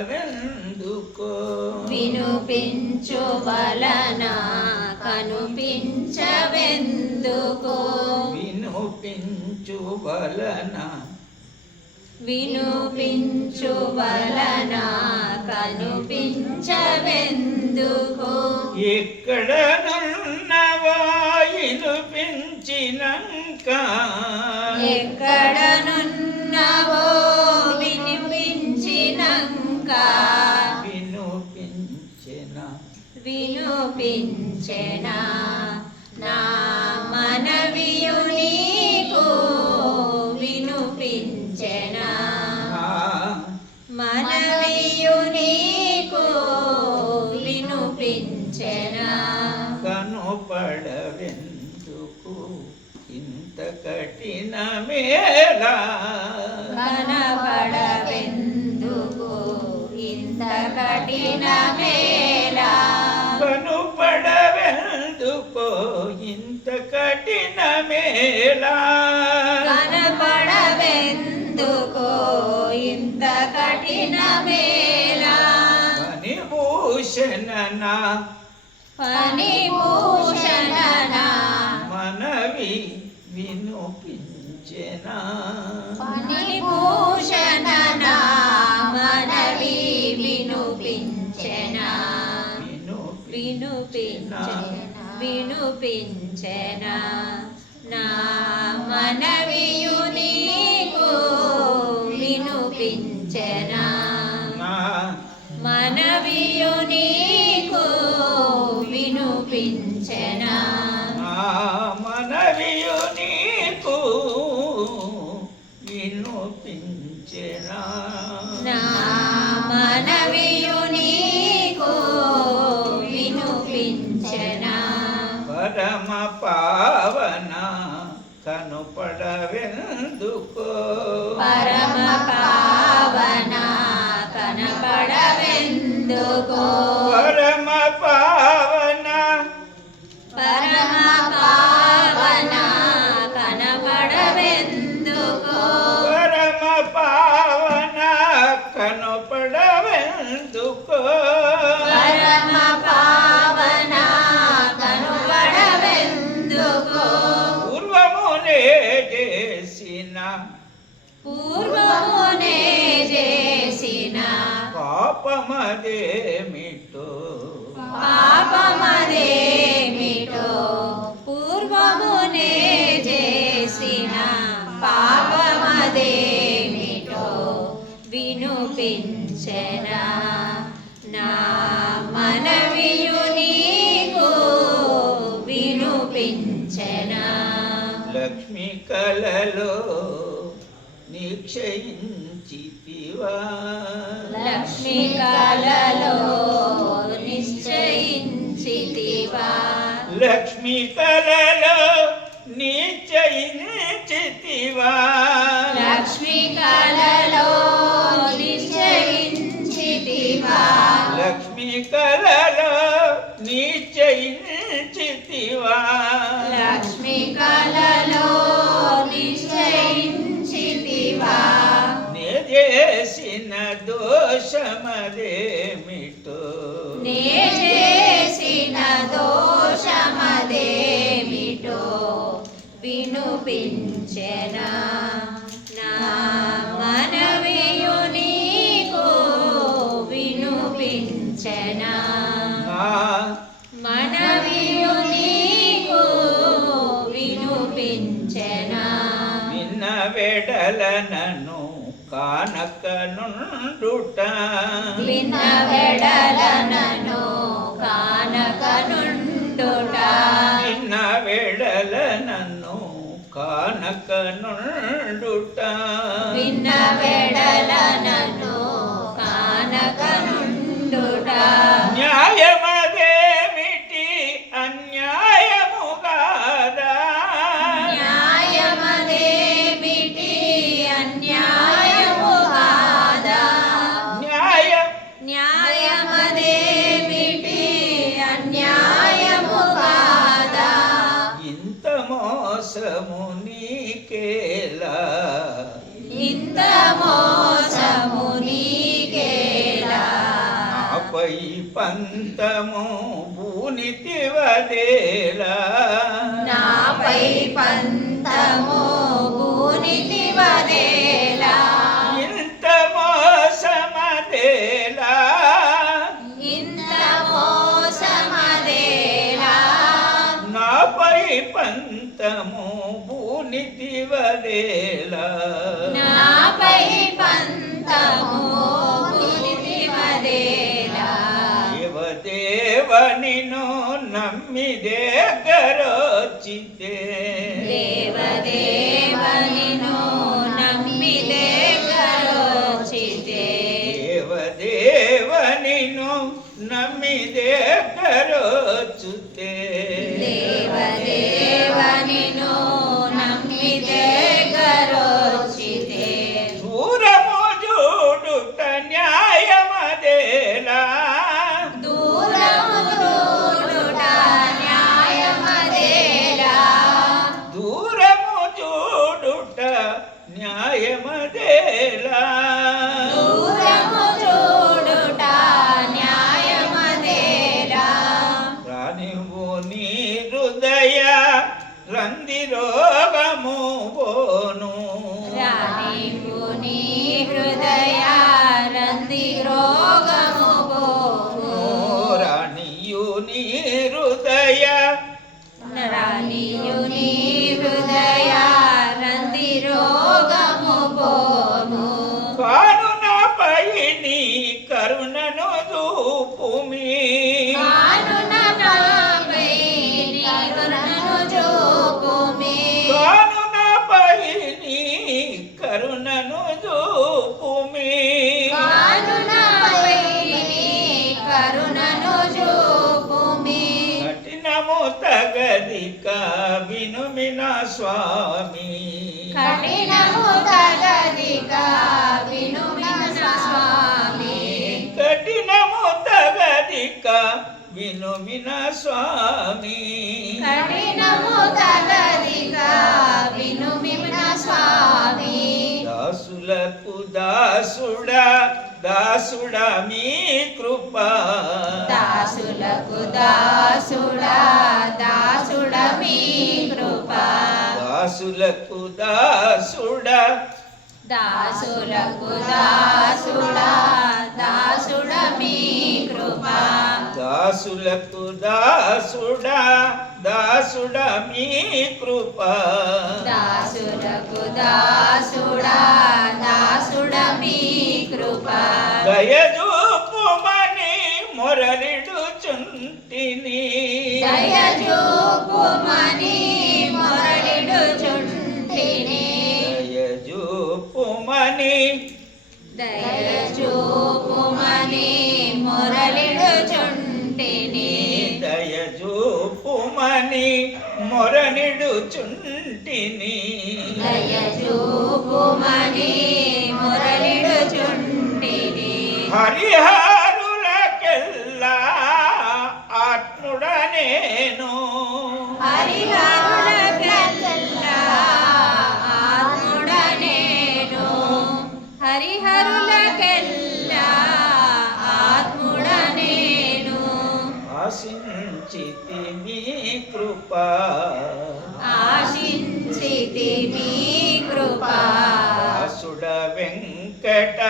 కనిపించవెందుకో వినుపించు వలన కనిపించవెందుకో వినుపించు వలన వినుపించు వలన కనిపించవెందుకో ఎక్కడనున్నవో వినిపించినంక ఎక్కడనున్నవో వినిపించినంక వినుపించెనా నా మనవియు నీకు వినుపించెనా మనవియు నీకు వినుపించెనా కనుపడవెందుకు ఇంత కఠినమేలా కనపడవెందుకు ఇంత కఠినమేలా కనుపడవెందుకో ఇంత కఠినమేలా కనపడవెందుకో ఇంత కఠినమేలా ఫణిభూషణనా ఫణిభూషణనా మనవి వినుపించెనా ఫణిభూషణనా మనవి వినుపించెనా వినుపించెనా నా మనవియు నీకు వినుపించెనా మనవియు నీకు వినుపించెనా మనవియు నీకు వినుపించెనా నా మనవియు నీకు వినుపించెనా పరమ పావన కనుపడవెందుకో పరమ పావన కనపడవెందుకో పరమ పావన పరమ పావన కనపడవెందుకో పరమ పావన కనుపడవెందుకో పరమ పావన కనపడవెందుకో పూర్వమునే చేసిన పూర్వమునే చేసిన పాపమదేమిటో పాపమదేమిటో పూర్వమునే చేసిన పాపమదేమిటో వినుపించెనా నా మనవియు నీకు వినుపించెనా లక్ష్మి కలలో నిశ్చయించితివా లక్ష్మి కలలో నిశ్చయించితివా లక్ష్మి కలలో నిశ్చయించితివా లక్ష్మి కలలో నిశ్చయించితివా లక్ష్మి కలలో నిశ్చయించితివా లక్ష్మి కలలో నిశ్చయించితివా నే చేసిన దోషమదేమిటో నే చేసిన దోషమదేమిటో వినుపించెనా నా మనవియు నీకు వినుపించెనా మనవియు నీకు వినుపించెనా నిన్న వెడలనను కానకనుండుట విన్న వెడలనను కానకనుండుట నిన్న వెడలనను కానకనుండుట విన్న వెడలనను కానకనుండుట న్యాయమదేమిటి అన్యాయము కాదా న్యాయమదేమిటి అన్యాయము కాదా న్యాయమదేమిటి అన్యాయము కాదా ఇంత మోసము నీకేలా ఇంత మోసము నాపై పంతము భూనితివదేలా నాపై పంతము భూనితివదేలా ఇంత మోసమదేలా ఇంత మోసమదేలా నాపై పంతము భూనితివదేలా నాపై పంతము భూనితివదేలా దేవదేవనిను నమ్మిదే గరోచితే దేవదేవనిను నమ్మిదే గరోచితే దేవదేవనిను నమ్మిదే గరోచుతే దేవదేవనిను నమ్మిదే గరోచితే దూరము చూడుట న్యాయమదేలా దూరము చూడుట న్యాయమదేలా దూరము చూడుట న్యాయమదేలా దూరము చూడుట న్యాయమదేలా రానివు నీ హృదయ రందిరోగము బోను రానివు నీ హృదయ రంది రోగము పోవు రానియు నీ హృదయ రానియు నీ హృదయ రంది రోగము పోము కాను నాపై నీ కరుణను చూపుమి కానున నాపై నీ కరుణను చూపుమి కాను నాపై నీ కరుణను చూపుమి కానున నాపై నీ కరుణను చూపుమి కఠినము తగదిక వినుమిన స్వామి కఠినము తగదిక వినుమిన స్వామి కఠినము తగదిక వినుమిన స్వామి కఠినము తగదిక వినుమిన స్వామి దాసులకు దాసుడా దాసుడా మీ కృప దాసులకు దాసుడా దాసుడ మీ కృప దాసులకు దాసుడా దాసులకు దాసుడా దాసుడ మీ కృప దాసులకు దాసుడా దాసుడా మీ కృప దాసులకు దాసుడా దాసుడ మీ కృప దయచూపుమని మొరలిడుచుంటిని దయచూపుమని మొరలిడుచుంటిని దయచూపుమని దయచూపుమని మొరలిడుచుంటిని దయచూపుమని మొరనిడుచుంటిని దయచూపుమని మొరలిడుచుంటిని హరిహరులకెల్లా ఆత్ముడ నేను హరిహరులకెల్లా ఆత్ముడ నేను హరిహరులకెల్లా ఆత్ముడ నేను ఆశించితి మీ కృప ఆశించితి మీ కృప దాసుడ వెంకట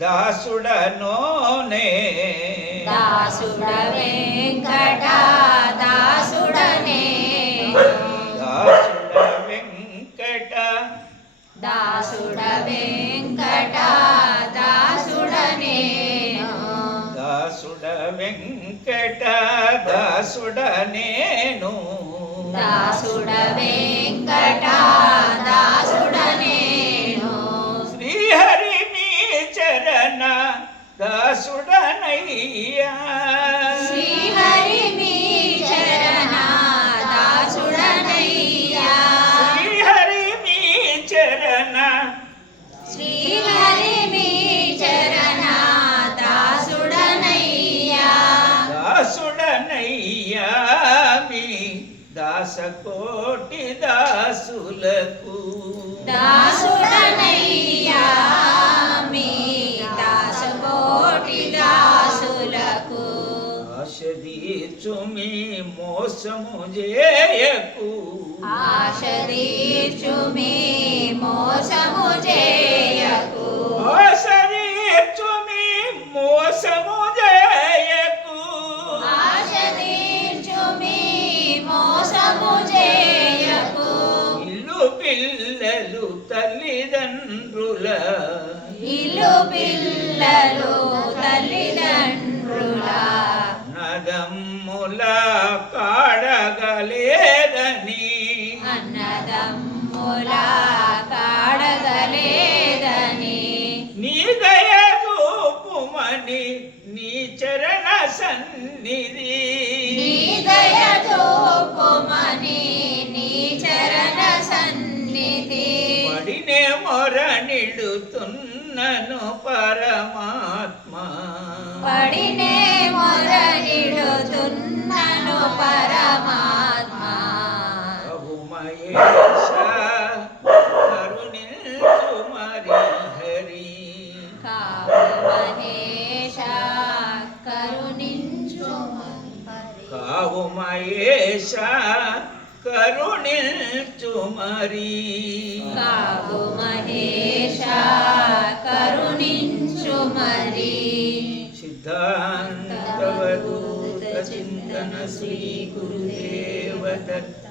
దాసుడనోనే దాసుడ వెంకట దాసుడనే దాసుడ వెంకట దాసుడ వెంకట దాసుడనే దాసుడ వెంకట దాసుడ నేను దాసుడ వెంకట దాసుడ నేను శ్రీహరి మీ చరణ దాసుడనయ్యా శ్రీహరి మీ చరణ దాసుడనయ్యా శ్రీహరి మీ చరణ శ్రీహరి మీ చరణ దాసుడనయ్యా దాసుడనయ్యా మీ దాసకోటి దాసులకు దాసుడనయ్యా మీ దాసకోటి దాసులకు మోసము చేయకు ఆశ తీర్చుమి మోసము చేయకు ఆశరీర్చుమి మోసము చేయకు ఆశ తీర్చుమి మోసము చేయకు ఇల్లు పిల్లలు తల్లిదండ్రుల ఇల్లు పిల్లలు తల్లిదండ్రుల నదమ్ముల కాడగలేదని అన్నదమ్ముల కాడగలేదని నీ దయ చూపుమని నీ చరణ సన్నిధి నీ దయ చూపుమని నీ చరణ సన్నిధి పడినే మొరనిడుతున్నను పరమాత్మ పడినే మొరనిడుతున్నను పరమాత్మ ప్రభుమయేశ కరుణించు మరి హరి కావు మహేశ కరుణించు కావు మయేశ కరుణించు మరి కావు మహేశ కరుణించు మరి సిద్ధాంతవధూత చింతన శ్రీ గురుదేవ దత్త